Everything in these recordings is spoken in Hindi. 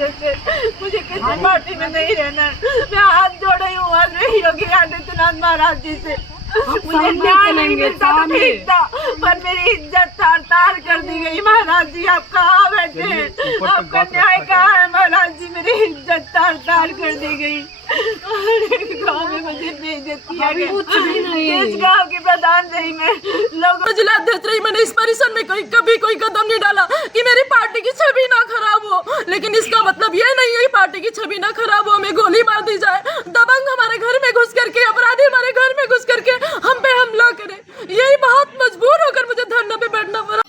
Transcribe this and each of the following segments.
वजह से मुझे किसी पार्टी में नहीं रहना। मैं हाथ जोड़ रही हूँ योगी आदित्यनाथ महाराज जी से। मुझे न्याय नहीं मिलता तो ठीक था, पर मेरी इज्जत तार तार कर दी गई। महाराज जी आप कहाँ बैठे हैं? आपका न्याय कहाँ है महाराज जी? मेरी इज्जत तार तार कर दी गई। गाँव में मुझे बेइज्जत किया गया। इस गाँव के प्रधान रही मैं, लोगों जिला अध्यक्ष रही, मैंने इस परिसर में कभी कोई कदम नहीं डाला कि मेरी पार्टी की छवि ना खराब हो। लेकिन इसका मतलब ये नहीं है पार्टी की छवि ना खराब हो, हमें गोली मार दी जाए, दबंग हमारे घर में घुस करके, अपराधी हमारे घर में घुस करके हम पे हमला करे। यही बहुत मजबूर होकर मुझे धरना पे बैठना पड़ा।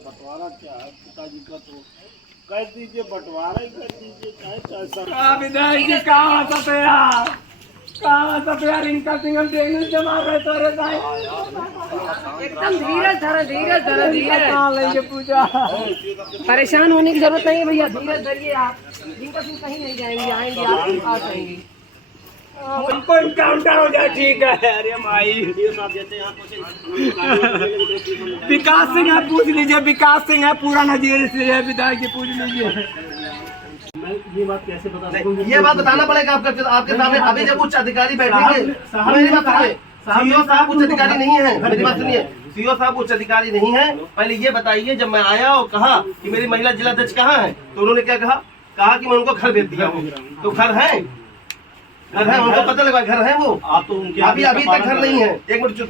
बंटवारा क्या है पिताजी का, तो कह दीजिए बंटवारा ही कर दीजिए। विधायक जी कहाँ सफेद इनका सिंगल देखने जमा रहे तो एकदम धीरज धरो, धीरज धरो, लेंगे पूजा। परेशान होने की जरूरत नहीं है भैया, धीरज धरिए आप। इनका सिंह कहीं नहीं जाएंगे, आएंगे आपके पास आएंगे। उनको इनकाउंटर हो जाए ठीक है। अरे माई विकास सिंह है, पूछ लीजिए। विकास सिंह है, पूरा नजीर से है, विधायक जी पूछ लीजिए। ये बात कैसे बता सकूं? ये बात बताना पड़ेगा आपके सामने। अभी जब उच्च अधिकारी बैठेंगे, मेरी बात सुनिए, सीओ साहब उच्च अधिकारी नहीं है। मेरी बात सुनिए, सीओ साहब उच्च अधिकारी नहीं है। पहले ये बताइए, जब मैं आया और कहा कि मेरी महिला जिला अध्यक्ष कहाँ है, तो उन्होंने क्या कहा कि मैं उनको घर भेज दिया हूँ। तो घर है, घर है, उनको पता लगा घर है वो। आप तो उनके अभी तक घर नहीं है। एक मिनट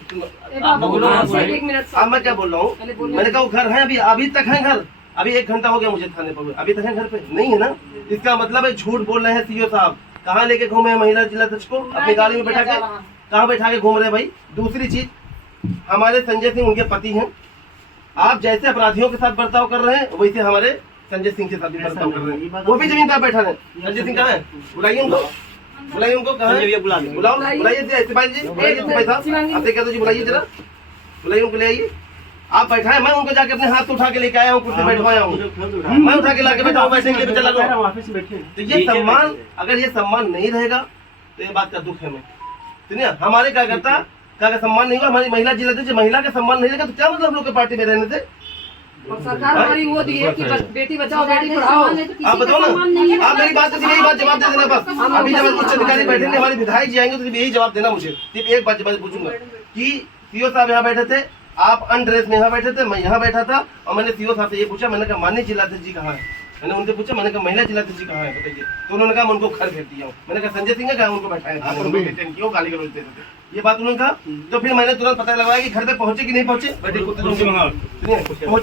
अब मैं क्या बोल रहा हूँ, मैंने कहा वो घर है, अभी तक है घर। अभी 1 घंटा हो गया मुझे थाने पर, अभी तक है घर पे नहीं है ना। इसका मतलब है झूठ बोल रहे हैं सीओ साहब। कहाँ लेके घूमे हैं महिला जिला अध्यक्ष को? अपनी गाड़ी में बैठा के कहाँ बैठा के घूम रहे हैं भाई? दूसरी चीज, हमारे संजय सिंह उनके पति हैं। आप जैसे अपराधियों के साथ बर्ताव कर रहे हैं, वैसे हमारे संजय सिंह के साथ भी बर्ताव कर रहे हैं। वो भी जमीन पर बैठा है। संजय सिंह कहाँ है? बुलाइए उनको, बुलाइए उनको। कहाँ है? बुलाओ, बुलाइए सिपाही जी, बुलाइए सिपाही साहब। आपसे कहते जी बुलाइए जरा, बुलाइए उनको, ले आइए। आप बैठा है, मैं उनको जाके अपने हाथ उठा के लेके आया हूँ, कुर्सी बैठवाया हूँ, मैं उठा के लाके बैठा हूँ, बैठने के लिए चला गया। तो ये सम्मान, अगर ये सम्मान नहीं रहेगा तो ये बात का दुख है। मैं सुनिए, हमारे कार्यकर्ता का सम्मान नहीं हुआ, हमारी महिला जिला अध्यक्ष महिला का सम्मान नहीं रहेगा तो क्या मतलब हम लोग के पार्टी में रहने से? और सरकार हमारी वो दी है कि बेटी बचाओ बेटी पढ़ाओ। आप बताओ ना, आप मेरी बात यही बात जवाब दे देना बस। अभी जब उच्च अधिकारी बैठेंगे, हमारे विधायक जी आएंगे तो यही जवाब देना मुझे। सिर्फ एक बात जवाब पूछूंगा कि सीओ साहब यहाँ बैठे थे, आप अनड्रेस में यहाँ बैठे थे, मैं यहाँ बैठा था, और मैंने सीओ साहब से ये पूछा, मैंने कहा माननीय जिलाध्यक्ष जी कहाँ है? मैंने उनसे पूछा, मैंने कहा महिला जिलाध्यक्ष जी कहाँ है बताइए? तो उन्होंने कहा मैं उनको घर भेज दिया हूँ। मैंने कहा संजय सिंह कहा उनको बैठाया, गाली गलौज दे देते। ये बात उन्होंने कहा। तो फिर मैंने तुरंत पता लगाया कि घर पे पहुंचे कि नहीं पहुंचे, पहुंचे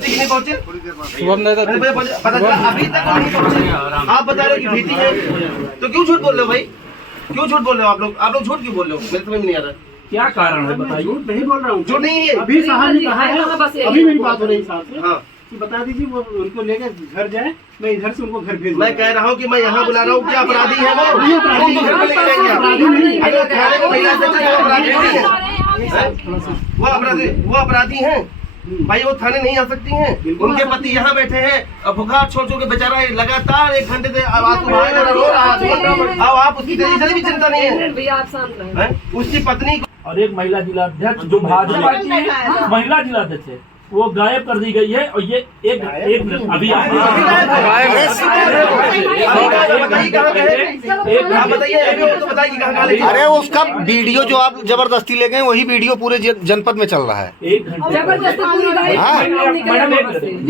कि नहीं पहुंचे, पता चला अभी तक नहीं पहुंचे। आप बता रहे हो कि भीति है, तो क्यों झूठ बोल रहे हो भाई? क्यों झूठ बोल रहे हो आप लोग झूठ क्यों बोल रहे हो? मेरे समझ में नहीं आ रहा क्या कारण है बताइए। झूठ नहीं बोल रहा हूँ, झूठ नहीं है। अभी साहब ने कहा है, अभी मेरी बात हो रही साहब से। हाँ, बता दीजिए वो उनको लेकर घर जाए, मैं इधर से उनको घर भेज। मैं कह रहा हूँ कि मैं यहाँ बुला रहा हूँ, क्या अपराधी है वो? अपराधी घर पे लेके जाएंगे? वो अपराधी हैं भाई, वो थाने नहीं आ सकती हैं। उनके पति यहाँ बैठे हैं, बुखार छोड़ के बेचारा लगातार 1 घंटे से रो रहा है। आप उसकी जरा भी चिंता नहीं है उसकी पत्नी को। और एक महिला जिलाध्यक्ष जो भाजपा की महिला जिलाध्यक्ष है, वो गायब कर दी गई है। और ये एक अभी अरे उसका वीडियो जो आप जबरदस्ती ले गए, वही वीडियो पूरे जनपद में चल रहा है। 1 घंटे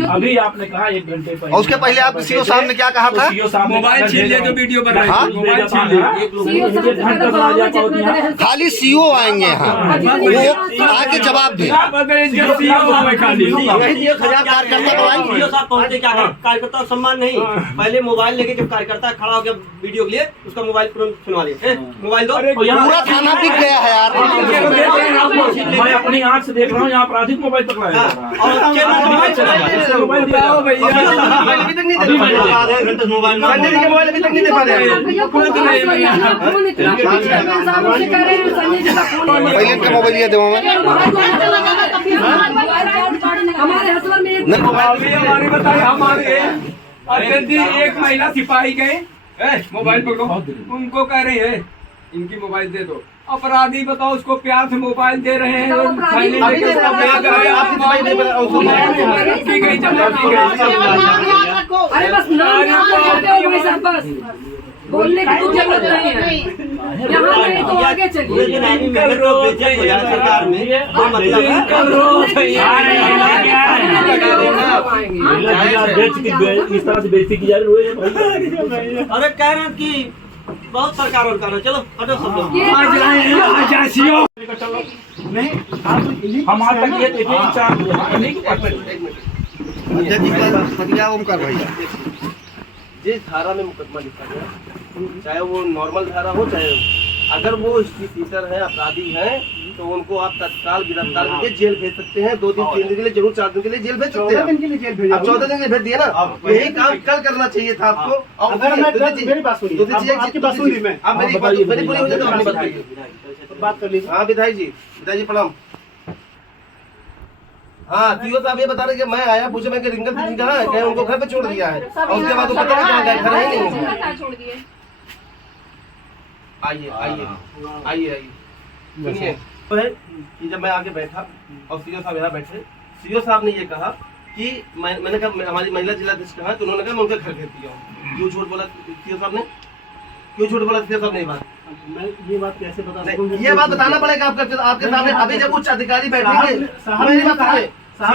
अभी आपने कहा 1 घंटे पहले। और उसके पहले आप सीओ साहब ने क्या कहा था? मोबाइल छीन लिया, जो वीडियो बना है खाली सीओ आएंगे यहाँ, वो आके जवाब दे। कार्यकर्ता सम्मान नहीं, पहले मोबाइल लेके जब कार्यकर्ता खड़ा हो गया वीडियो के लिए, उसका मोबाइल तुरंत सुनवा लिया। मोबाइल दो, पूरा थाना बिक गया है यार। मैं अपनी आँख से देख रहा हूँ, यहाँ आपराधिक मोबाइल पकड़ा है। मोबाइल अभी तक नहीं दे पा रहे। पहले के मोबाइल ये देवा हमारी बताइए हमारे। अरे जी, एक महिला सिपाही गए, मोबाइल पकड़ो, उनको कह रही है इनकी मोबाइल दे दो। अपराधी बताओ, उसको प्यार से मोबाइल दे रहे हैं, थैली अभी लेके देखो, उसको क्या कर रहे हैं? आपकी मोबाइल नहीं बता- उसको की गई जमाती गई। अरे बस नाम बोलते हो भाई साहब, बस बोलने की तो जरूरत नहीं है। यहाँ नहीं तो आगे पूरे चलिए। दिन आदमी मेहनत को बेइज्जत हो जाए सरकार में, वो मतलब है। इस तरह से बेइज्जती की जा रही है। अरे कह रहे हैं कि बहुत सरकार और कर रहे हैं। चलो हटो सब लोग। हम आज तक ये थे चार ओमकार भाई जिस धारा में मुकदमा लिखा गया, चाहे वो नॉर्मल धारा हो, चाहे अगर वो टीचर है, अपराधी हैं, तो उनको आप तत्काल गिरफ्तार करके जेल भेज सकते हैं। 2 दिन 3 दिन के लिए, जरूर 4 दिन के लिए जेल भेज सकते हैं। 14 दिन के लिए जेल भेज, अब 14 दिन के लिए भेज दिए ना। यही काम कल करना चाहिए था आपको। और अगर मैं मेरी बात सुनिए, आपकी बात सुन ली मैं। आप मेरी बात मेरी पूरी हो जाए तो अपनी बात करिए, बात कर लीजिए। हाँ विधायक जी प्रणाम। हाँ सीओ साहब ये बता रहे कि मैं आया, पूछे मैं रिंगत जी कहाँ है, उनको घर पे छोड़ दिया है, और उसके बाद वो पता नहीं कहाँ गए, घर है ही नहीं। आइए आइए आइए आइए सुनिए। तो है कि जब मैं आके बैठा और सीओ साहब यहाँ बैठे, सीओ साहब ने ये कहा कि मैंने कहा हमारी महिला जिलाधीश कहा, तो उन्होंने कहा मैं उनका घर भेज दिया हूँ। क्यों झूठ बोला सीओ साहब ने? क्यों झूठ बोला सीओ साहब ने? मैं ये बात कैसे बता नहीं, ये बात बताना पड़ेगा आपके सामने। अभी जब उच्च अधिकारी बैठेंगे, मेरी बात सुनिए,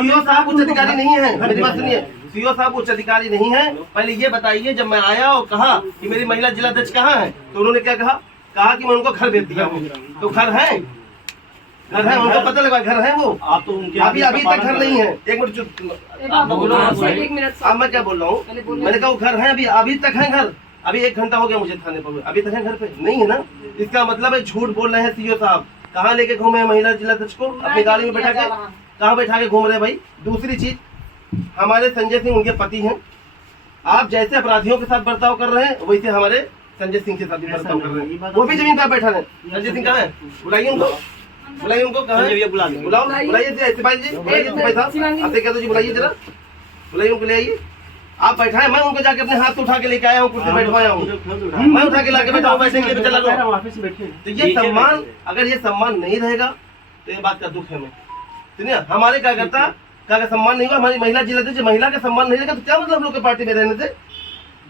सीओ साहब उच्च अधिकारी नहीं है, मेरी बात सुनिए, सीओ साहब उच्च अधिकारी नहीं है। पहले ये बताइए, जब मैं आया और कहा कि मेरी महिला जिलाध्यक्ष कहाँ है, तो उन्होंने क्या कहा कि मैं उनको घर भेज दिया हूँ। तो घर है, घर है, उनको पता लगा घर है वो। आप तो उनके अभी तक घर नहीं है। एक मिनट चुप, अब मैं क्या बोल रहा हूँ, मैंने कहा वो घर है, अभी तक है घर। अभी 1 घंटा हो गया मुझे थाने पर, अभी तक है घर पे नहीं है ना। इसका मतलब है झूठ बोल रहे हैं सीओ साहब। कहाँ लेके घूमे हैं महिला जिलाध्यक्ष को? अपनी गाड़ी में बैठा के कहाँ बैठा के घूम रहे हैं भाई? दूसरी चीज, हमारे संजय सिंह उनके पति हैं। आप जैसे अपराधियों के साथ बर्ताव कर रहे हैं, वैसे हमारे संजय सिंह के साथ भी बर्ताव कर रहे हैं। वो भी जमीन पर बैठा है। संजय सिंह कहाँ है? बुलाइए उनको, बुलाइए उनको। कहाँ है? बुलाओ, बुलाइए सिपाही जी, बुलाइए सिपाही साहब, आपसे कह दो जी, बुलाइए जरा, बुलाइए उनको, ले आइए। आप बैठा है, मैं उनको जाके अपने हाथ उठा के लेके आया हूँ, कुर्सी बैठवाया हूँ, मैं उठा के लाके बैठा हूँ, बैठेंगे चला जाओ। तो ये सम्मान, अगर ये सम्मान नहीं रहेगा तो ये बात का दुख है। मैं सुनिए, हमारे कार्यकर्ता का सम्मान नहीं हुआ, हमारी महिला जिलाध्यक्ष महिला का सम्मान नहीं रहेगा, तो क्या मतलब हम लोग के पार्टी में रहने से?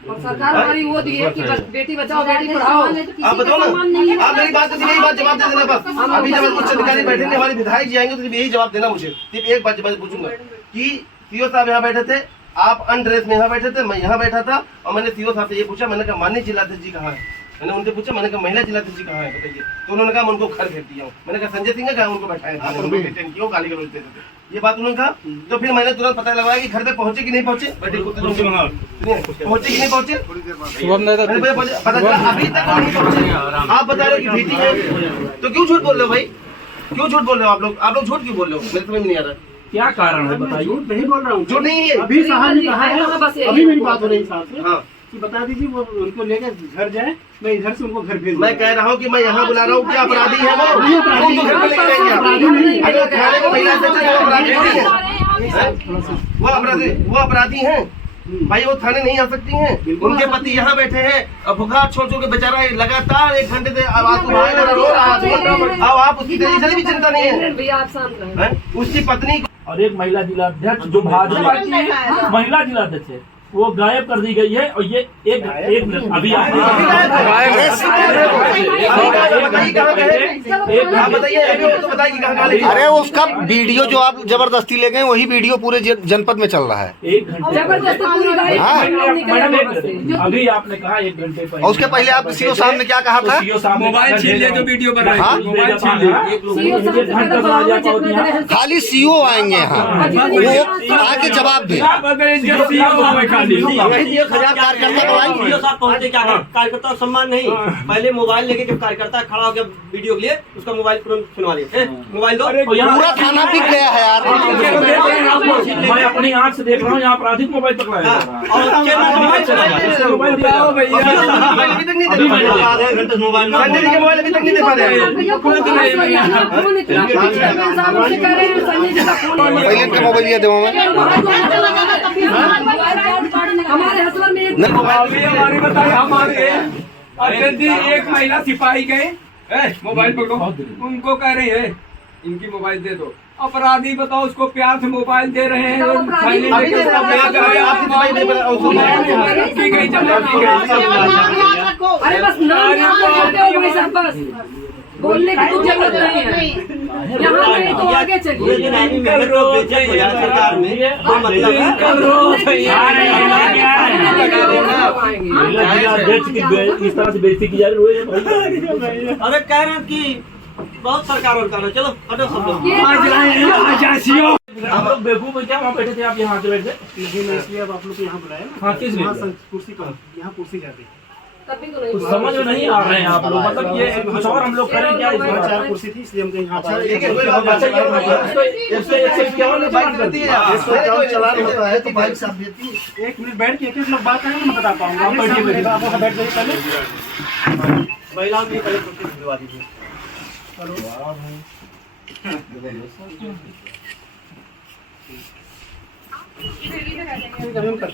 और सरकार हमारी वो दी है कि बस बेटी बचाओ बेटी पढ़ाओ। आप बताओ ना, आप मेरी बात यही बात जवाब दे देना बस। अभी जब उच्च अधिकारी बैठेंगे, हमारे विधायक जी आएंगे, तो यही जवाब देना मुझे। सिर्फ एक बात जब पूछूंगा कि सीओ साहब यहाँ बैठे थे, आप अनड्रेस में यहाँ बैठे थे, मैं यहाँ बैठा था, और मैंने सीओ साहब से ये पूछा, मैंने कहा माननीय जिलाध्यक्ष जी कहाँ है? मैंने उनसे पूछा, मैंने कहा महिला जिलाध्यक्ष जी कहाँ है बताइए? तो उन्होंने कहा मैं उनको घर भेज दिया हूँ। मैंने कहा संजय सिंह का उनको बैठाया, गाली गलौज देते थे, ये बात उन्होंने कहा। तो फिर मैंने तुरंत पता लगाया कि घर पे पहुंचे कि नहीं पहुंचे, पहुंचे कि नहीं पहुंचे, पता चला अभी तक नहीं पहुंचे। आप बता रहे हो कि भीटी है, तो क्यों झूठ बोल रहे हो भाई? क्यों झूठ बोल रहे हो आप लोग झूठ क्यों बोल रहे हो? मेरे समझ में नहीं आ रहा क्या कारण है बताइए। झूठ नहीं बोल रहा हूँ, झूठ नहीं है। अभी साहब ने कहा है, अभी मेरी बात हो रही साहब से, हाँ कि बता दीजिए वो उनको लेकर घर जाए, मैं इधर से उनको घर भेज मैं कह रहा हूँ कि मैं यहाँ बुला रहा हूँ, क्या अपराधी है वो? नहीं अपराधी उनको घर पे लेके जाएंगे आप। अगर थाने को महिला से वो अपराधी नहीं है, वो अपराधी हैं भाई, वो थाने नहीं आ सकती हैं। उनके पति यहाँ बैठे हैं, अब बुखार छोड़ के बेचारा लगातार 1 घंटे से आवाज रो रहा है। अब आप उसकी तरीके भी चिंता नहीं है भैया आप शांत रहें। उसकी पत्नी और एक महिला जिलाध्यक्ष जो भाजपा की महिला जिलाध्यक्ष है, वो गायब कर दी गई है। और ये एक मिनट अभी अरे उसका वीडियो जो आप जबरदस्ती ले गए, वही वीडियो पूरे जनपद में चल रहा है। 1 घंटे जबरदस्ती पूरी गाड़ी मैडम अभी आपने कहा 1 घंटे पहले, और उसके पहले आप सीओ साहब ने क्या कहा था? मोबाइल छीन लिया जो वीडियो बना है, मोबाइल छीन लिया। खाली सीओ आएंगे यहाँ, वो आके जवाब दे। कार्यकर्ता पहुंचे, क्या कार्यकर्ता का सम्मान नहीं। पहले मोबाइल लेके जब कार्यकर्ता खड़ा हो गया वीडियो के लिए, उसका मोबाइल सुनवा लिया, मोबाइल दो। पूरा थाना पिक गया है यार। मैं अपनी आँख से देख रहा हूँ यहाँ आपराधिक मोबाइल पकड़ा है। मोबाइल अभी तक नहीं दे पा रहे हैं। पहले के मोबाइल ये दो मैं हमारे हसबैंड में हमारी बताइए, हमारे अर्जुन जी एक महिला सिपाही गए मोबाइल पकड़ो, उनको कह रही है इनकी मोबाइल दे दो। अपराधी बताओ उसको प्यार से मोबाइल दे रहे हैं, थैली लेके उसका बैग आया, की गई जमा की गई। अरे बस नाम लेते हो भाई साहब, बस बोलने की कुछ जरूरत नहीं है। यहाँ नहीं तो आगे चलिए। सरकार में कोई मतलब है? इस तरह से बेइज्जती की जा रही है। अरे कह रहे हैं कि बहुत सरकार और कर रहे, चलो हटो सब लोग। आप लोग बेवकूफ है क्या? वहाँ बैठे थे आप, यहाँ आके बैठ गए। इसलिए अब आप लोग को यहाँ बुलाया ना। हाँ, किस लिए? कुर्सी पर, यहाँ कुर्सी जाती तभी तो नहीं कुछ समझ में नहीं आ रहे हैं आप लोग, मतलब ये कुछ और हम लोग करें क्या इसमें? 4 कुर्सी थी इसलिए हमको यहाँ अच्छा, चलान होता है तो बाइक साफ देती है। 1 मिनट बैठ के एक लोग बात करेंगे, मैं बता पाऊंगा। आप बैठ जाइए पहले। महिलाओं की पहले कुर्सी दिलवा दीजिए। हेलो